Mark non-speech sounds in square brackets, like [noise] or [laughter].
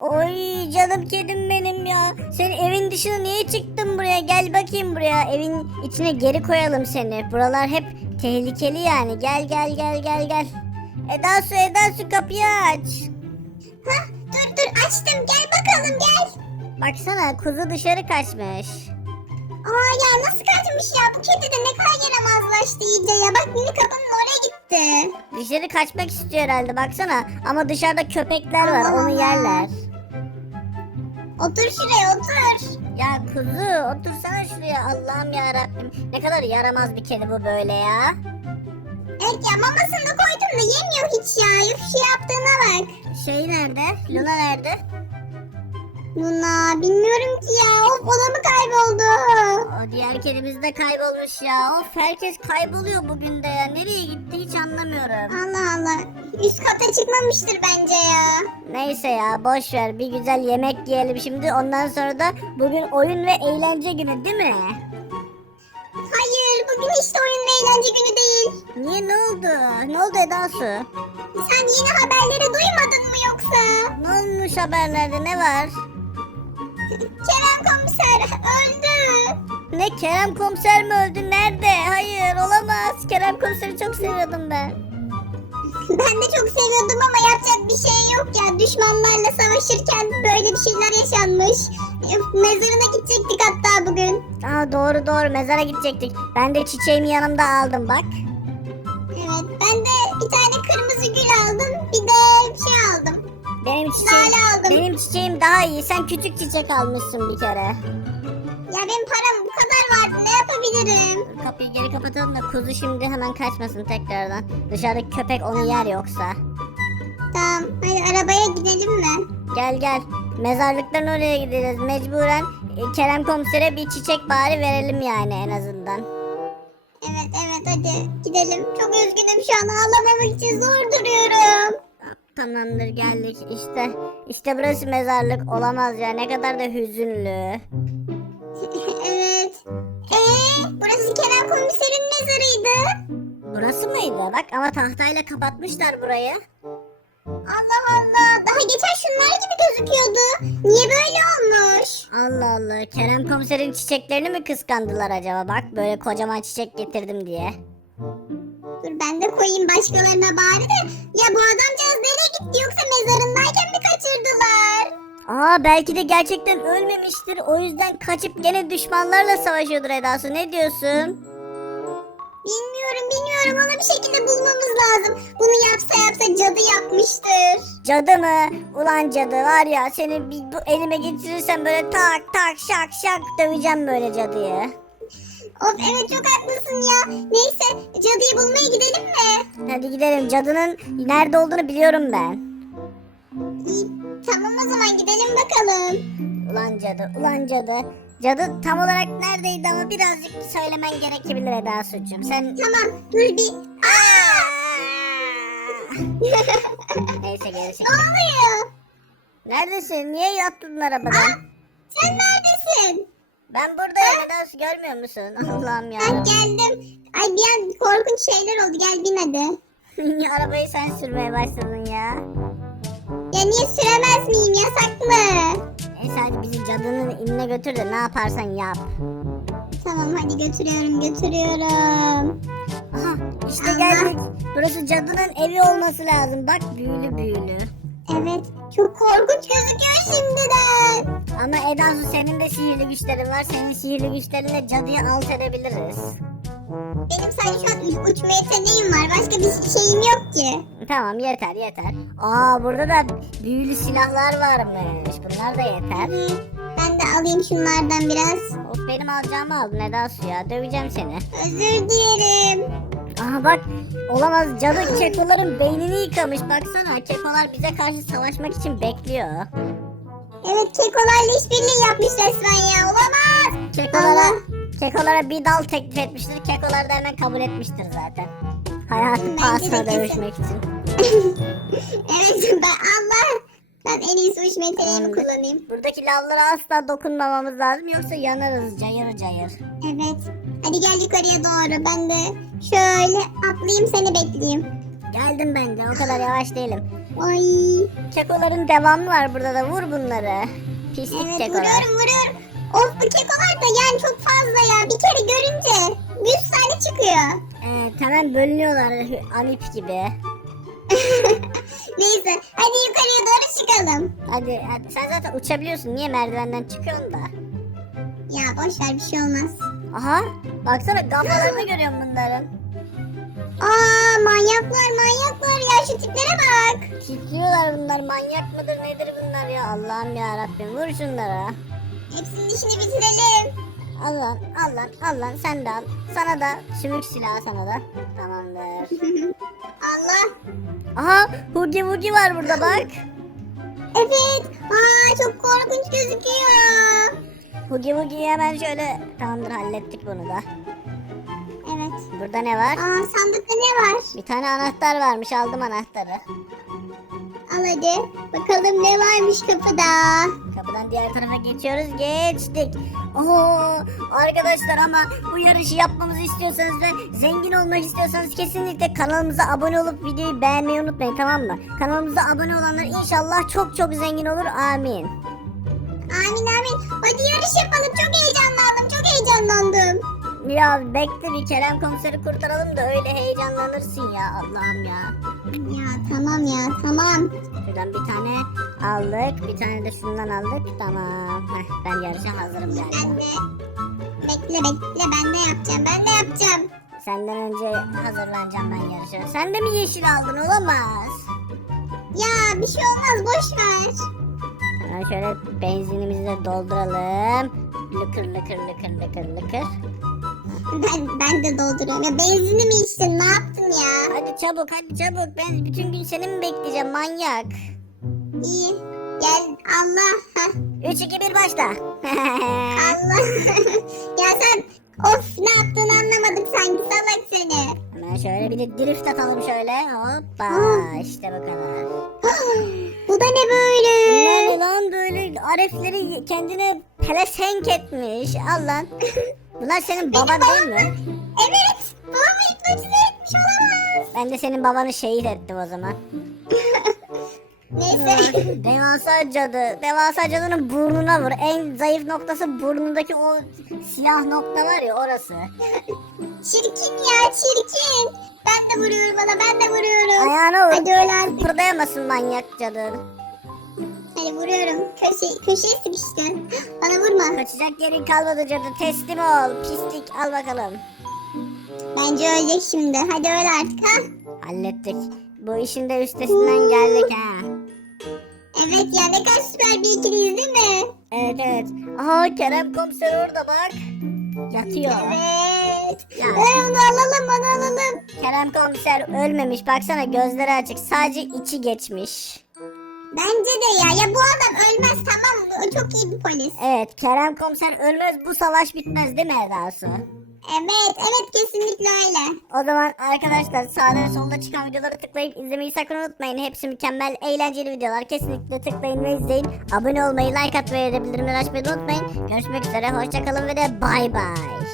Oy canım kedim benim ya. Sen evin dışına niye çıktın buraya? Gel bakayım buraya. Evin içine geri koyalım seni. Buralar hep tehlikeli yani. Gel gel gel gel gel. Eda su Eda su kapıyı aç. Hah dur dur açtım gel bakalım gel. Baksana kuzu dışarı kaçmış. Aa ya nasıl kaçmış ya bu kedi de ne kadar yaramazlaştı iyice ya. Bak mini kapının oraya gitti. Dışarı kaçmak istiyor herhalde baksana. Ama dışarıda köpekler var Allah onu Allah. yerler. Otur şuraya otur. Ya kuzu otursana şuraya Allah'ım ya Rabbim. Ne kadar yaramaz bir kedi bu böyle ya. Evet ya mamasını koydum da yemiyor hiç ya. Üf şu yaptığına bak. Şey nerede? Luna nerede? Luna bilmiyorum ki ya. Of o da diğer kedimiz de kaybolmuş ya. Of herkes kayboluyor bugün de ya. Nereye gitti hiç anlamıyorum. Allah Allah. Üst kata çıkmamıştır bence ya. Neyse ya boş ver. Bir güzel yemek yiyelim şimdi. Ondan sonra da bugün oyun ve eğlence günü değil mi? Hayır bugün işte oyun ve eğlence günü değil. Niye ne oldu? Ne oldu Eda Su? Sen yeni haberleri duymadın mı yoksa? Ne olmuş haberlerde ne var? Kerem komiser öldü. Ne Kerem komiser mi öldü? Nerede? Hayır olamaz. Kerem komiseri çok seviyordum ben. Ben de çok seviyordum ama yapacak bir şey yok ya. Düşmanlarla savaşırken böyle bir şeyler yaşanmış. Mezarına gidecektik hatta bugün. Aa doğru doğru mezara gidecektik. Ben de çiçeğimi yanımda aldım bak. Evet ben de bir tane kırmızı gül aldım. Bir de şey aldım. Benim çiçeğim, Lale aldım. benim çiçeğim daha iyi. Sen küçük çiçek almışsın bir kere. Ya benim param bu kadar vardı ne yapabilirim? Kapıyı geri kapatalım da kuzu şimdi hemen kaçmasın tekrardan. Dışarıdaki köpek onu yer yoksa. Tamam hadi arabaya gidelim mi? Gel gel. Mezarlıkların oraya gideceğiz. Mecburen e, Kerem komisere bir çiçek bari verelim yani en azından. Evet evet hadi gidelim. Çok üzgünüm şu an ağlamamak için zor duruyorum. Tamamdır geldik işte. İşte burası mezarlık olamaz ya ne kadar da hüzünlü. Burası Kerem komiserin mezarıydı. Burası mıydı? Bak ama tahtayla kapatmışlar burayı. Allah Allah. Daha geçen şunlar gibi gözüküyordu. Niye böyle olmuş? Allah Allah Kerem komiserin çiçeklerini mi kıskandılar acaba? Bak böyle kocaman çiçek getirdim diye. Dur ben de koyayım başkalarına bari de. Ya bu adamcağız Aa belki de gerçekten ölmemiştir. O yüzden kaçıp gene düşmanlarla savaşıyordur Edası. Ne diyorsun? Bilmiyorum bilmiyorum ona bir şekilde bulmamız lazım. Bunu yapsa yapsa cadı yapmıştır. Cadı mı? Ulan cadı var ya seni bir, bu elime getirirsem böyle tak tak şak şak döveceğim böyle cadıyı. Of evet çok haklısın ya. Neyse cadıyı bulmaya gidelim mi? Hadi gidelim. Cadının nerede olduğunu biliyorum ben. İyi, tamam o zaman gidelim bakalım. Ulan cadı, ulan cadı. Cadı tam olarak neredeydi ama birazcık söylemen gerekebilir Eda Suçum. Sen... Tamam dur bir. Aa! [laughs] Neyse gerisi. ne oluyor? Neredesin? Niye yattın arabadan? Sen neredesin? Ben buradayım Eda Su görmüyor musun? [laughs] Allah'ım ya. Ben geldim. Ay bir an korkunç şeyler oldu. Gel bin hadi. [laughs] Arabayı sen sürmeye başladın ya. Ya niye süremez miyim? Yasak mı? Neyse hadi bizi cadının inine götür de ne yaparsan yap. Tamam hadi götürüyorum götürüyorum. Aha işte Allah. geldik. Burası cadının evi olması lazım. Bak büyülü büyülü. Evet çok korkunç gözüküyor şimdiden. Ama Eda senin de sihirli güçlerin var. Senin sihirli güçlerinle cadıyı alt edebiliriz. Benim sadece şu an uç- uçma yeteneğim var. Başka bir şeyim yok ki. Tamam yeter yeter. Aa burada da büyülü silahlar varmış. Bunlar da yeter. Hı, Ben de alayım şunlardan biraz. Of benim alacağımı aldın Eda Su ya. Döveceğim seni. Özür dilerim. Aha bak olamaz cadı kekoların beynini yıkamış. Baksana kekolar bize karşı savaşmak için bekliyor. Evet kekolarla işbirliği yapmış resmen ya. Olamaz. Kekolara, bir dal teklif etmiştir. Kekolar da hemen kabul etmiştir zaten. Hayatı pahasına dövüşmek için. [laughs] evet ben Allah. Ben en iyisi uçma yeteneğimi kullanayım. Buradaki lavlara asla dokunmamamız lazım yoksa yanarız cayır cayır. Evet. Hadi gel yukarıya doğru. Ben de şöyle atlayayım seni bekleyeyim. Geldim ben de o kadar yavaş değilim. Ay. Kekoların devamı var burada da vur bunları. Pislik Evet kekolar. vuruyorum vuruyorum. Of bu kekolar da yani çok fazla ya. Bir kere görünce 100 tane çıkıyor. Evet hemen bölünüyorlar amip gibi. [laughs] Neyse hadi yukarıya doğru çıkalım. Hadi, hadi sen zaten uçabiliyorsun. Niye merdivenden çıkıyorsun da? Ya boş ver bir şey olmaz. Aha baksana kafalarını [gasps] görüyorum bunların. Aa manyaklar manyaklar ya şu tiplere bak. Titriyorlar bunlar manyak mıdır nedir bunlar ya Allah'ım ya Rabbim vur şunlara. Hepsinin işini bitirelim. Al lan al lan al lan sen de al. Sana da sümük silahı sana da. Tamamdır. [laughs] Allah. Aha Hugi Hugi var burada bak. [laughs] Evet. Aa çok korkunç gözüküyor. Hugi Hugi'yi hemen şöyle tamamdır hallettik bunu da. Evet. Burada ne var? Aa sandıkta ne var? Bir tane anahtar varmış aldım anahtarı. Al hadi. Bakalım ne varmış kapıda. Kapıdan diğer tarafa geçiyoruz. Geçtik. Oo, arkadaşlar ama bu yarışı yapmamızı istiyorsanız ve zengin olmak istiyorsanız kesinlikle kanalımıza abone olup videoyu beğenmeyi unutmayın tamam mı? Kanalımıza abone olanlar inşallah çok çok zengin olur. Amin. Amin amin. Hadi yarış yapalım. Çok heyecanlandım. Çok heyecanlandım. Ya bekle bir Kerem komiseri kurtaralım da öyle heyecanlanırsın ya Allah'ım ya. Ya tamam ya tamam. Şuradan bir tane aldık. Bir tane de şundan aldık. Tamam. Heh, ben yarışa hazırım Ben galiba. de. Bekle bekle ben de yapacağım. Ben de yapacağım. Senden önce hazırlanacağım ben yarışa. Sen de mi yeşil aldın olamaz. Ya bir şey olmaz boş ver. Hemen şöyle benzinimizi de dolduralım. Lıkır lıkır lıkır lıkır lıkır. Ben, ben de dolduruyorum. Ya benzini mi içtin? Ne yaptın ya? Hadi çabuk hadi çabuk. Ben bütün gün seni mi bekleyeceğim manyak? İyi. Gel Allah. Hah, 3 2 1 başla. Allah. [laughs] ya sen of ne yaptığını anlamadım sanki salak seni. Hemen şöyle bir de drift atalım şöyle. Hoppa Aa. işte bu kadar. [gasps] Bu da ne Ne böyle? lan böyle arefleri kendine pelesenk etmiş. Al lan. [laughs] Bunlar senin baban değil mi? Evet. Babamı hipnotize olamaz. Ben de senin babanı şehit ettim o zaman. [laughs] Neyse. [laughs] Devasa cadı. Devasa cadının burnuna vur. En zayıf noktası burnundaki o siyah nokta var ya orası. [laughs] çirkin ya çirkin. Ben de vuruyorum ona ben de vuruyorum. Ayağına vur. Hadi öyle artık. Kıpırdayamasın manyak cadı. Hadi vuruyorum. Köşe, köşeye sıkıştın. Bana vurma. Kaçacak yerin kalmadı cadı. Teslim ol. Pislik al bakalım. Bence ölecek şimdi. Hadi öyle artık ha. Hallettik. Bu işin de üstesinden geldik ha. Evet ya ne kadar süper bir ikiliyiz değil mi? Evet evet. Aha Kerem komiser orada bak. Yatıyor. Evet. Ya. Ee, onu alalım onu alalım. Kerem komiser ölmemiş. Baksana gözleri açık. Sadece içi geçmiş. Bence de ya. Ya bu adam ölmez tamam mı? O çok iyi bir polis. Evet Kerem komiser ölmez bu savaş bitmez değil mi Edası? Evet evet kesinlikle öyle. O zaman arkadaşlar sağda ve solda çıkan videoları tıklayıp izlemeyi sakın unutmayın. Hepsi mükemmel eğlenceli videolar. Kesinlikle tıklayın ve izleyin. Abone olmayı, like atmayı ve bildirimleri açmayı unutmayın. Görüşmek üzere, hoşçakalın ve de bay bay.